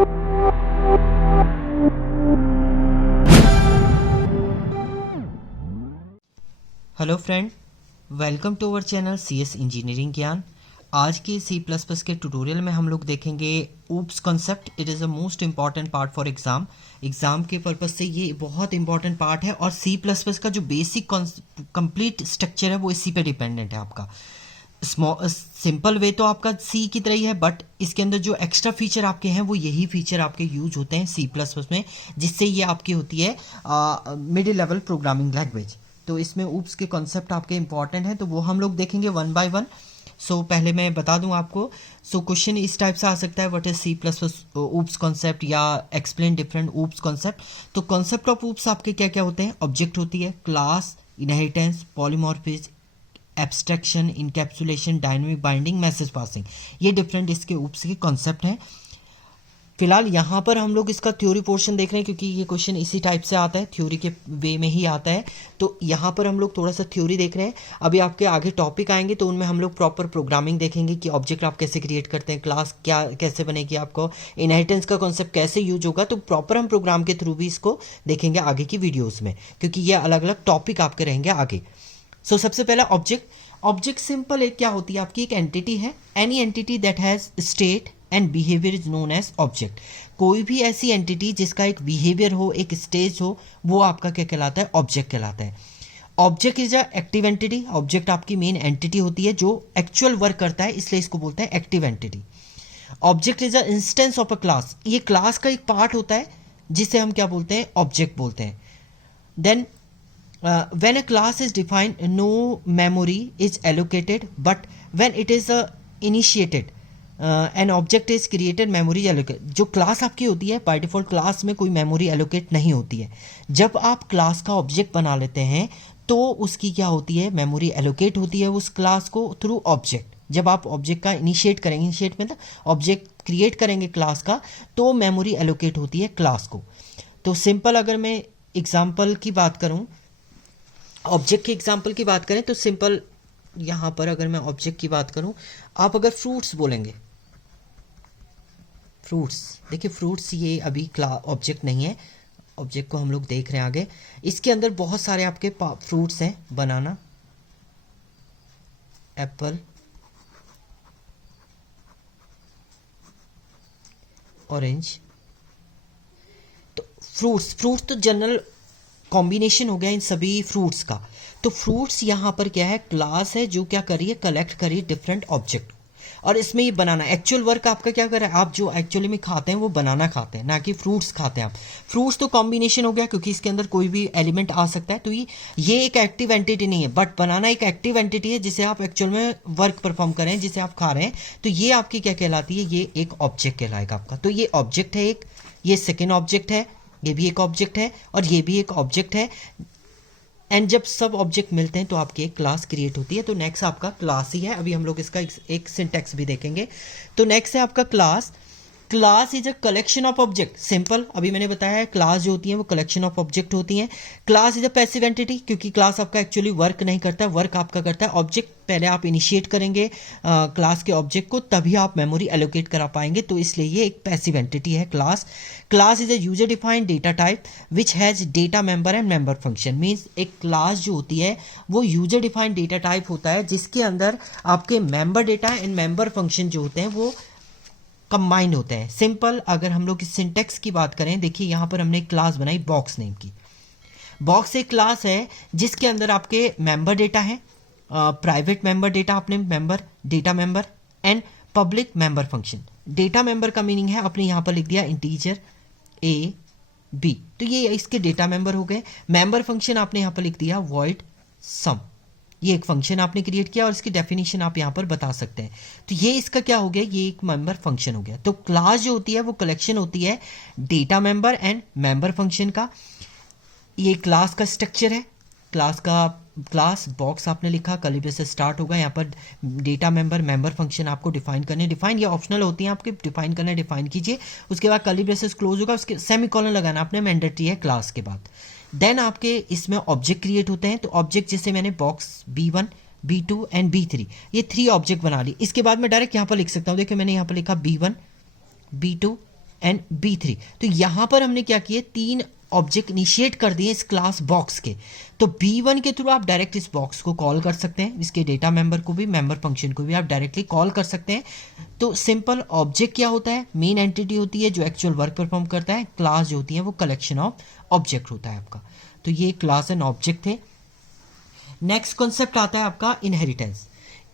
Hello friend, welcome to our channel CS engineering Gyan. आज के C++ के ट्यूटोरियल में हम लोग देखेंगे oops concept. It is a most important part for exam के पर्पज़ से ये बहुत इंपॉर्टेंट पार्ट है। और C++ का जो बेसिक कंप्लीट स्ट्रक्चर है वो इसी पे डिपेंडेंट है आपका। सिंपल वे तो आपका C की तरह ही है, बट इसके अंदर जो एक्स्ट्रा फीचर आपके हैं वो यही फीचर आपके यूज होते हैं C++ में, जिससे ये आपकी होती है मिडिल लेवल प्रोग्रामिंग लैंग्वेज। तो इसमें ऊप्स के कॉन्सेप्ट आपके इंपॉर्टेंट हैं, तो वो हम लोग देखेंगे वन बाय वन। सो पहले मैं बता दूं आपको। सो क्वेश्चन इस टाइप से आ सकता है, what is C++ oops concept, या एक्सप्लेन डिफरेंट ऊप्स कॉन्सेप्ट। तो कॉन्सेप्ट ऑफ ऊप्स आपके क्या क्या होते हैं? ऑब्जेक्ट होती है, class, inheritance, polymorphism, abstraction, encapsulation, dynamic binding, message passing, ये डिफरेंट इसके ऊप्स के कॉन्सेप्ट हैं। फिलहाल यहाँ पर हम लोग इसका थ्योरी पोर्शन देख रहे हैं, क्योंकि ये क्वेश्चन इसी टाइप से आता है, थ्योरी के वे में ही आता है। तो यहाँ पर हम लोग थोड़ा सा थ्योरी देख रहे हैं। अभी आपके आगे टॉपिक आएंगे तो उनमें हम लोग प्रॉपर प्रोग्रामिंग देखेंगे कि ऑब्जेक्ट आप कैसे क्रिएट करते हैं, क्लास क्या कैसे बनेगी, आपको इनहेरिटेंस का कॉन्सेप्ट कैसे यूज होगा। तो प्रॉपर हम प्रोग्राम के थ्रू भी इसको देखेंगे आगे की वीडियोज़ में, क्योंकि ये अलग अलग टॉपिक आपके रहेंगे आगे। सो सबसे पहला ऑब्जेक्ट सिंपल एक क्या होती है आपकी, एक एंटिटी है। Any entity that has state and behaviour is known as object. कोई भी ऐसी एंटिटी जिसका एक बिहेवियर हो, एक स्टेज हो, वो आपका क्या कहलाता है? ऑब्जेक्ट कहलाता है। Object is a active entity. Object आपकी मेन एंटिटी होती है जो एक्चुअल वर्क करता है, इसलिए इसको बोलते हैं active entity. Object is a instance of a class. ये क्लास का एक पार्ट होता है जिसे हम क्या बोलते हैं? ऑब्जेक्ट बोलते हैं। Then when a class is defined, no memory is allocated, but when it is initiated, an object is created, memory allocate। जो क्लास आपकी होती है बाय डिफॉल्ट क्लास में कोई मेमोरी एलोकेट नहीं होती है। जब आप क्लास का ऑब्जेक्ट बना लेते हैं तो उसकी क्या होती है? मेमोरी एलोकेट होती है उस क्लास को थ्रू ऑब्जेक्ट। जब आप ऑब्जेक्ट का इनिशिएट करेंगे, इनिशिएट मतलब ऑब्जेक्ट क्रिएट करेंगे क्लास का, तो मेमोरी एलोकेट होती है क्लास को। तो सिंपल अगर मैं एग्जाम्पल की बात करूं, ऑब्जेक्ट के एग्जाम्पल की बात करें तो सिंपल यहाँ पर अगर मैं ऑब्जेक्ट की बात करूँ, आप अगर फ्रूट्स बोलेंगे, फ्रूट्स, देखिए फ्रूट्स ये अभी ऑब्जेक्ट नहीं है, ऑब्जेक्ट को हम लोग देख रहे हैं आगे। इसके अंदर बहुत सारे आपके फ्रूट्स हैं, बनाना, एप्पल, ऑरेंज। तो फ्रूट्स तो जनरल कॉम्बिनेशन हो गया इन सभी फ्रूट्स का। तो फ्रूट्स यहाँ पर क्या है? क्लास है जो क्या करिए? कलेक्ट करिए डिफरेंट ऑब्जेक्ट। और इसमें ये बनाना एक्चुअल वर्क आपका क्या कर रहा है? आप जो एक्चुअली में खाते हैं वो बनाना खाते हैं, ना कि फ्रूट्स खाते हैं आप। फ्रूट्स तो कॉम्बिनेशन हो गया क्योंकि इसके अंदर कोई भी एलिमेंट आ सकता है। तो ये एक एक्टिव एंटिटी नहीं है, बट बनाना एक एक्टिव एंटिटी है जिसे आप एक्चुअल में वर्क परफॉर्म कर रहे हैं, जिसे आप खा रहे हैं। तो ये आपकी क्या कहलाती है? ये एक ऑब्जेक्ट कहलाएगा आपका। तो ये ऑब्जेक्ट है एक, ये सेकेंड ऑब्जेक्ट है, ये भी एक ऑब्जेक्ट है, और ये भी एक ऑब्जेक्ट है। एंड जब सब ऑब्जेक्ट मिलते हैं तो आपकी एक क्लास क्रिएट होती है। तो नेक्स्ट आपका क्लास ही है। अभी हम लोग इसका एक सिंटैक्स भी देखेंगे। तो नेक्स्ट है आपका class. Class is a collection of object. Simple अभी मैंने बताया है, क्लास जो होती है वो कलेक्शन ऑफ ऑब्जेक्ट होती हैं। Class is a passive entity, क्योंकि क्लास आपका एक्चुअली वर्क नहीं करता है, वर्क आपका करता है ऑब्जेक्ट। पहले आप इनिशिएट करेंगे क्लास के ऑब्जेक्ट को, तभी आप मेमोरी एलोकेट करा पाएंगे, तो इसलिए ये एक पैसिव एंटिटी है class. Class is a user defined data type which has data member and member function. Means एक क्लास जो होती है वो यूजर डिफाइंड डेटा टाइप होता है, जिसके अंदर आपके member data and member function जो होते हैं वो कंबाइंड होते हैं। सिंपल अगर हम लोग इस सिंटेक्स की बात करें, देखिए यहाँ पर हमने एक क्लास बनाई बॉक्स नेम की। बॉक्स एक क्लास है जिसके अंदर आपके मेंबर डेटा है, प्राइवेट मेंबर डेटा, आपने member data member and public member function. Data member का मीनिंग है आपने यहाँ पर लिख दिया इंटीजर ए बी, तो ये इसके डेटा मेंबर हो गए। मेंबर फंक्शन आपने यहाँ पर लिख दिया वॉइड सम, ये एक फंक्शन आपने क्रिएट किया और इसकी डेफिनेशन आप यहाँ पर बता सकते हैं। तो ये इसका क्या हो गया? ये एक मेंबर फंक्शन हो गया। तो क्लास जो होती है वो कलेक्शन होती है data member and member function का। ये क्लास का स्ट्रक्चर है। क्लास बॉक्स आपने लिखा, कर्ली ब्रेसेस से स्टार्ट होगा। यहाँ पर डेटा मेंबर मेंबर फंक्शन आपको डिफाइन करने, डिफाइन ये ऑप्शनल होती हैं आपके, डिफाइन करना डिफाइन कीजिए। उसके बाद कर्ली ब्रेसेस क्लोज होगा, उसके सेमीकोलन लगाना आपने मैंडेटरी है क्लास के बाद। देन आपके इसमें ऑब्जेक्ट क्रिएट होते हैं। तो ऑब्जेक्ट जैसे मैंने box B1 B2 and B3, ये 3 ऑब्जेक्ट बना ली। इसके बाद मैं डायरेक्ट यहाँ पर लिख सकता हूँ। देखिए मैंने यहाँ पर लिखा B1 B2 एंड B3। तो यहाँ पर हमने क्या किया, 3 ऑब्जेक्ट इनिशिएट कर दिए इस क्लास बॉक्स के। तो B1 के थ्रू आप डायरेक्ट इस बॉक्स को कॉल कर सकते हैं, इसके डेटा मेंबर को भी, मेंबर फंक्शन को भी आप डायरेक्टली कॉल कर सकते हैं। तो सिंपल ऑब्जेक्ट क्या होता है, मेन एंटिटी होती है जो एक्चुअल वर्क परफॉर्म करता है, क्लास जो होती है वो कलेक्शन ऑफ ऑब्जेक्ट होता है आपका। तो ये क्लास एंड ऑब्जेक्ट थे। नेक्स्ट कॉन्सेप्ट आता है आपका इनहेरिटेंस।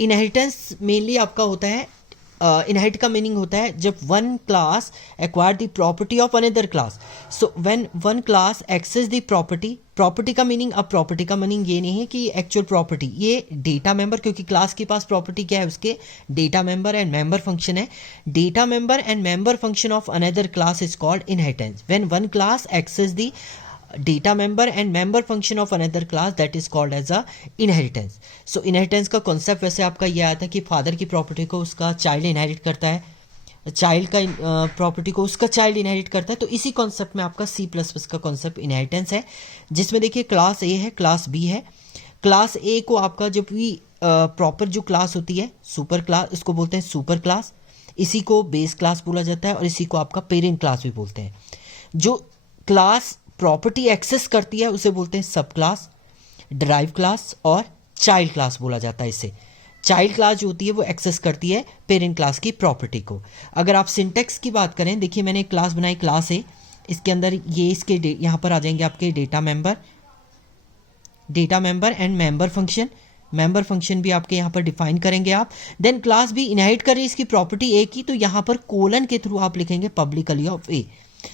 इनहेरिटेंस मेनली आपका होता है, इनहेरिट का मीनिंग होता है जब one class acquire the property of another class. So when one class access the property का मीनिंग, अब प्रॉपर्टी का मीनिंग ये नहीं है कि एक्चुअल प्रॉपर्टी, ये डेटा मेंबर, क्योंकि क्लास के पास प्रॉपर्टी क्या है, उसके data member and member function है। Data member and member function of another class is called inheritance. When one class access the data member and member function of another class, that is called as a inheritance. So inheritance का concept वैसे आपका ये आया था कि father की property को उसका चाइल्ड इनहेरिट करता है, चाइल्ड का प्रॉपर्टी को उसका चाइल्ड इनहेरिट करता है। तो इसी कॉन्सेप्ट में आपका C++ का कॉन्सेप्ट इनहेरिटेंस है, जिसमें देखिए क्लास ए है, क्लास बी है। क्लास ए को आपका जब भी प्रॉपर जो क्लास होती है, सुपर क्लास, इसको बोलते हैं सुपर क्लास, इसी को बेस क्लास बोला जाता है और इसी को आपका पेरेंट क्लास भी बोलते हैं। जो क्लास प्रॉपर्टी एक्सेस करती है उसे बोलते हैं सब क्लास, ड्राइव क्लास और चाइल्ड क्लास बोला जाता है इसे। चाइल्ड क्लास जो होती है वो एक्सेस करती है पेरेंट क्लास की प्रॉपर्टी को। अगर आप सिंटेक्स की बात करें, देखिए मैंने एक क्लास बनाई, क्लास है, इसके अंदर ये इसके यहाँ पर आ जाएंगे आपके data member and member function. Member function भी आपके यहाँ पर डिफाइन करेंगे आप। देन क्लास भी इनहेरिट करें इसकी प्रॉपर्टी ए की, तो यहाँ पर कोलन के थ्रू आप लिखेंगे publicly of A.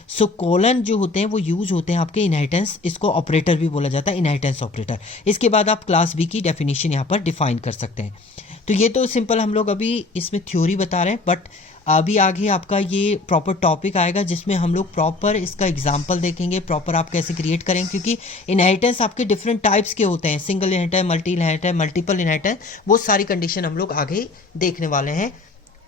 So colon जो होते हैं वो यूज होते हैं आपके इनहेरिटेंस, इसको ऑपरेटर भी बोला जाता है, इनहेरिटेंस ऑपरेटर। इसके बाद आप क्लास बी की डेफिनेशन यहाँ पर डिफाइन कर सकते हैं। तो ये तो सिंपल हम लोग अभी इसमें थ्योरी बता रहे हैं, बट अभी आगे आपका ये प्रॉपर टॉपिक आएगा जिसमें हम लोग प्रॉपर इसका एग्जांपल देखेंगे, प्रॉपर आप कैसे क्रिएट करेंगे, क्योंकि इनहेरिटेंस आपके डिफरेंट टाइप्स के होते हैं, single inheritance, multi inheritance, multiple inheritance, वो सारी कंडीशन हम लोग आगे देखने वाले हैं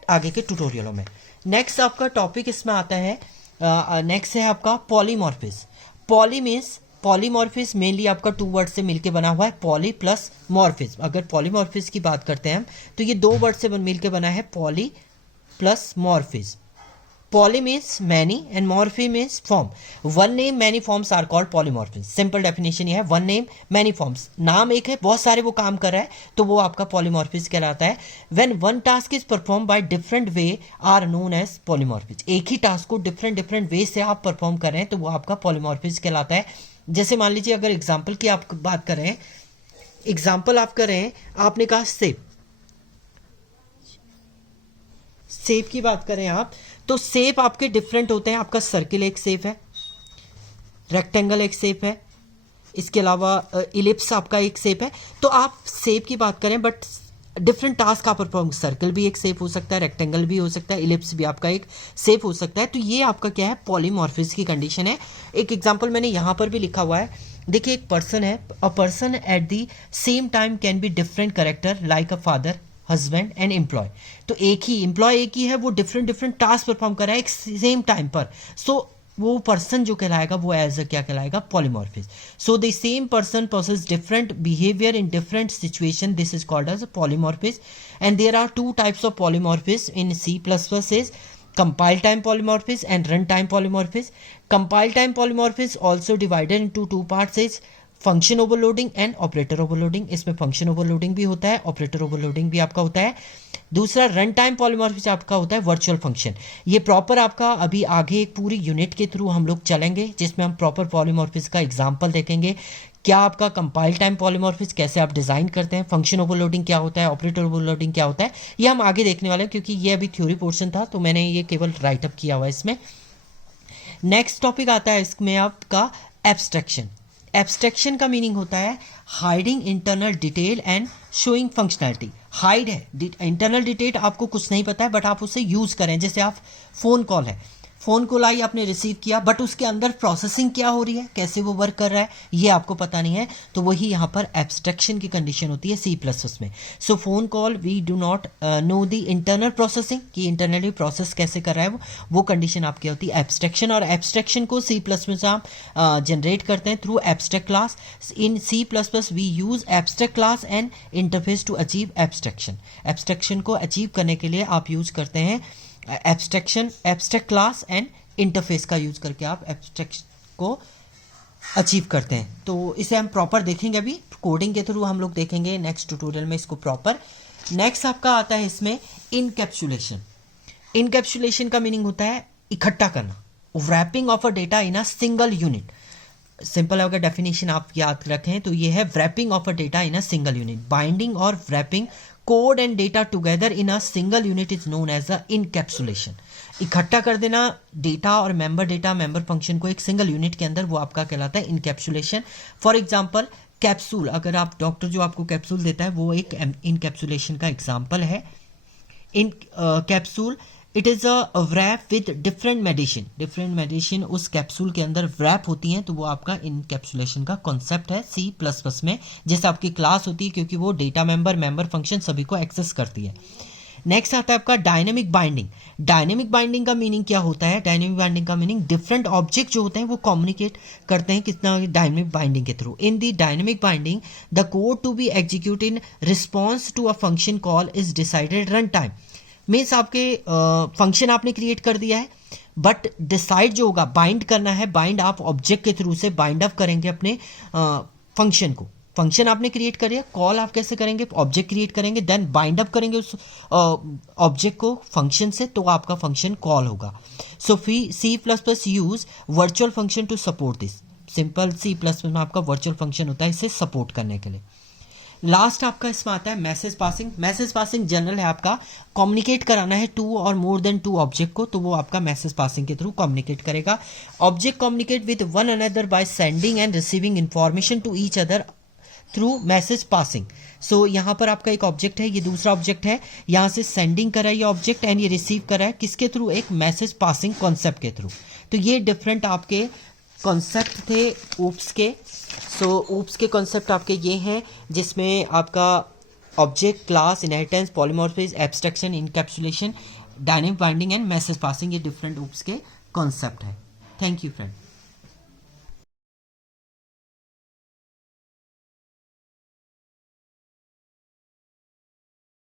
आगे के ट्यूटोरियलों में। नेक्स्ट आपका टॉपिक इसमें आता है, नेक्स्ट है आपका पॉलीमॉर्फिज्म। पॉलीमॉर्फिज्म मेनली आपका 2 वर्ड से मिलके बना हुआ है, पॉली प्लस मॉर्फिज्म। अगर पॉलीमॉर्फिज्म की बात करते हैं हम, तो ये 2 वर्ड से मिलके बना है, poly plus morphism. Poly means many and morphy means form. One name many forms are called polymorphism. Simple definition ये है, वन नेम मैनी फॉर्म्स, नाम एक है, बहुत सारे वो काम कर रहा है, तो वो आपका पॉलीमॉर्फिज्म कहलाता है। When one task is perform by different way are known as polymorphism. एक ही टास्क को डिफरेंट वे से आप परफॉर्म कर रहे हैं तो वो आपका पॉलीमॉर्फिज्म कहलाता है। जैसे मान लीजिए अगर एग्जाम्पल की आप बात कर रहे हैं, एग्जाम्पल आप कर रहे हैं, आपने कहा सेब की बात करें आप, तो शेप आपके डिफरेंट होते हैं। आपका सर्किल एक शेप है, रेक्टेंगल एक शेप है, इसके अलावा इलिप्स आपका एक शेप है। तो आप शेप की बात करें बट डिफरेंट टास्क आप परफॉर्म, सर्कल भी एक शेप हो सकता है, रेक्टेंगल भी हो सकता है, इलिप्स भी आपका एक शेप हो सकता है। तो ये आपका क्या है, पॉलीमॉर्फिज्म की कंडीशन है। एक एग्जांपल मैंने यहाँ पर भी लिखा हुआ है, देखिए एक पर्सन है, a person at the same time can be different character like a father, husband and employ. तो एक ही एम्प्लॉय एक ही है, वो डिफरेंट टास्क परफॉर्म कर रहा है एक सेम टाइम पर, सो वो पर्सन जो कहलाएगा वो एज अ क्या कहलाएगा, polymorphism. So the same person possesses different behavior in different situation, this is called as a polymorphism। and there are 2 types of polymorphism in C++ is compile time polymorphism and runtime polymorphism। compile time polymorphism also divided into 2 parts is function overloading and operator overloading. इसमें function overloading भी होता है, operator overloading भी आपका होता है। दूसरा run time polymorphism आपका होता है वर्चुअल फंक्शन। ये प्रॉपर आपका अभी आगे एक पूरी यूनिट के थ्रू हम लोग चलेंगे जिसमें हम प्रॉपर पॉलीमॉर्फिज्म का एग्जांपल देखेंगे। क्या आपका कंपाइल टाइम पॉलीमॉर्फिज्म कैसे आप डिजाइन करते हैं, फंक्शन ओवरलोडिंग क्या होता है, ऑपरेटर ओवरलोडिंग क्या होता है, ये हम आगे देखने वाले हैं, क्योंकि ये अभी थ्योरी पोर्शन था तो मैंने ये केवल राइटअप किया हुआ है इसमें। नेक्स्ट टॉपिक आता है इसमें आपका एब्स्ट्रैक्शन। एब्स्ट्रैक्शन का मीनिंग होता है hiding internal detail and showing functionality. Hide है, इंटरनल डिटेल आपको कुछ नहीं पता है बट आप उसे यूज करें। जैसे आप फोन कॉल है, फोन कॉल आई आपने रिसीव किया बट उसके अंदर प्रोसेसिंग क्या हो रही है, कैसे वो वर्क कर रहा है, ये आपको पता नहीं है, तो वही यहाँ पर एब्स्ट्रैक्शन की कंडीशन होती है C++ में। So phone call we do not know the internal processing, कि इंटरनली प्रोसेस कैसे कर रहा है वो कंडीशन आपकी होती है एब्स्ट्रैक्शन। और एब्स्ट्रैक्शन को C++ में आप जनरेट करते हैं through abstract class. In C++ we use abstract class and interface to achieve abstraction. Abstraction को अचीव करने के लिए आप यूज करते हैं एब्स्ट्रैक्ट क्लास एंड इंटरफेस का यूज करके आप एब्स्ट्रैक्शन को अचीव करते हैं। तो इसे हम प्रॉपर देखेंगे, अभी कोडिंग के थ्रू हम लोग देखेंगे नेक्स्ट ट्यूटोरियल में इसको प्रॉपर। नेक्स्ट आपका आता है इसमें इनकैप्सुलेशन। इनकैप्सुलेशन का मीनिंग होता है इकट्ठा करना, wrapping of a data in a single unit. Simple अगर डेफिनेशन आप याद रखें तो ये है wrapping of a data in a single unit. Binding और wrapping code and data together in a single unit is known as a encapsulation. इकट्ठा कर देना डेटा और मेंबर फंक्शन को एक सिंगल यूनिट के अंदर, वो आपका कहलाता है इनकैप्सुलेशन। फॉर एग्जांपल कैप्सूल, अगर आप डॉक्टर जो आपको कैप्सूल देता है वो एक इनकैप्सुलेशन का एग्जांपल है। In capsule it is a wrap with different medicine उस कैप्सूल के अंदर रैप होती हैं, तो वो आपका इनकैप्सुलेशन का कॉन्सेप्ट है C++ में, जैसे आपकी क्लास होती है, क्योंकि वो डेटा मेंबर फंक्शन सभी को एक्सेस करती है। नेक्स्ट आता है आपका डायनेमिक बाइंडिंग। डायनेमिक बाइंडिंग का मीनिंग क्या होता है? डायनेमिक बाइंडिंग का मीनिंग डिफरेंट ऑब्जेक्ट जो होते हैं वो कम्युनिकेट करते हैं कितना डायनेमिक बाइंडिंग के through. In the dynamic binding the code to be execute in response to a function call is decided run time. Means आपके फंक्शन आपने क्रिएट कर दिया है, बट डिसाइड जो होगा बाइंड करना है, बाइंड आप ऑब्जेक्ट के थ्रू से बाइंड अप करेंगे अपने फंक्शन को। फंक्शन आपने क्रिएट कर दिया, कॉल आप कैसे करेंगे? ऑब्जेक्ट क्रिएट करेंगे, देन बाइंड अप करेंगे उस ऑब्जेक्ट को फंक्शन से, तो आपका फंक्शन कॉल होगा। So C++ use virtual function to support this. Simple C++ में आपका वर्चुअल फंक्शन होता है इसे सपोर्ट करने के लिए। लास्ट आपका इसमें आता है message passing. Message passing general है, आपका कम्युनिकेट कराना है टू और मोर देन टू ऑब्जेक्ट को, तो वो आपका मैसेज पासिंग के थ्रू कम्युनिकेट करेगा। Object communicate with one another by sending and receiving information to each other through message passing. So यहाँ पर आपका एक ऑब्जेक्ट है, ये दूसरा ऑब्जेक्ट है, यहाँ से सेंडिंग करा है ये ऑब्जेक्ट एंड ये रिसीव करा है किसके थ्रू? एक मैसेज पासिंग कॉन्सेप्ट के थ्रू। तो ये डिफरेंट आपके कॉन्सेप्ट थे ऊप्स के। सो ऊप्स के कॉन्सेप्ट आपके ये हैं, जिसमें आपका object, class, inheritance, polymorphism, abstraction, encapsulation, dynamic binding and message passing, ये डिफरेंट ऊप्स के कॉन्सेप्ट है। Thank you friend.